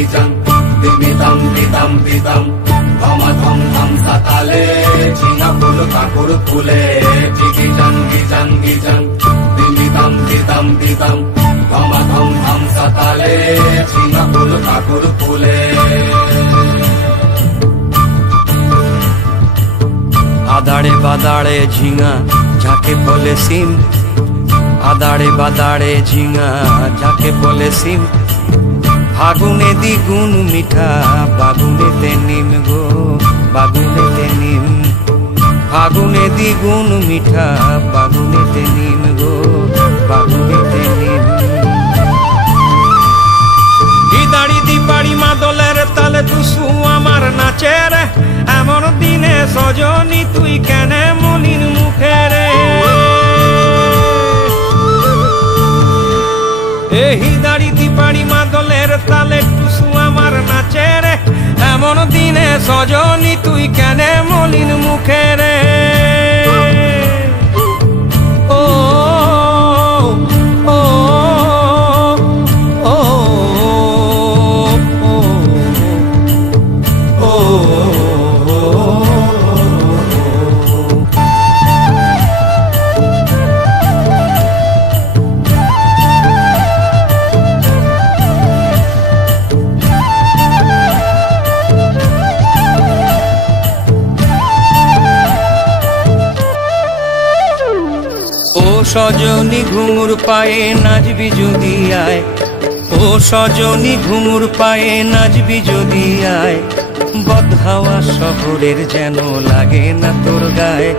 gijang dimitam ditam ditam dhama dham dham satale china phul kakur phule gijang gijang gijang dimitam ditam ditam dhama dham dham satale china phul kakur phule আদাড়ে বাদাড়ে ঝিঙা যাকে বলে সিম আদাড়ে বাদাড়ে ঝিঙা যাকে বলে সিম ফাগুনে দ্বিগুণ মিঠা বাগুনেতে নিম গো বাগুনেতে নিম ফাগুনে দ্বিগুণ মিঠা বাগুনেতে নিম গো বাগুনেতে নিম দিদাড়ি দিপাড়ি মাদলের তালে টুসু আমার নাচের এমন দিনে সজনী তুই কেনে মলিন মুখে রে এই দাড়ি দিপাড়ি মাদলের তালে টুসু আমার নাচের এমন দিনে সজনী তুই কেনে মলিন মুখে রে ও ও ও সজনী ঘুঙুর পায়ে নাচবি যদি আয় ও সজনী ঘুঙুর পায়ে নাচবি যদি আয় বদহাওয়া শহরের যেন লাগে না তোর গায়ে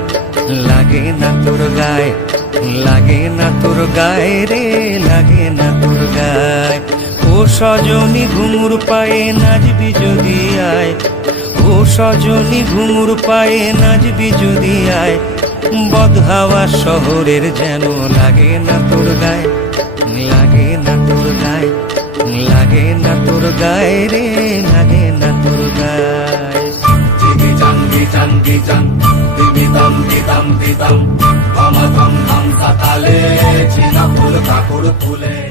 লাগে না তোর গায়ে লাগে না তোর গায়ে রে লাগে না তোর গায়ে ও সজনী ঘুঙুর পায়ে নাচবি যদি আয় ও সজনী ঘুঙুর পায়ে নাচবি যদি আয় বদহাওয়া শহরের যেন লাগে না তোর গায়ে লাগে না তোর গায়ে লাগে না তোর গায়ে রে লাগে না তোর গায়ে gijang gijang gijang dimitam ditam ditam dhama dham dham satale china phul kakur phule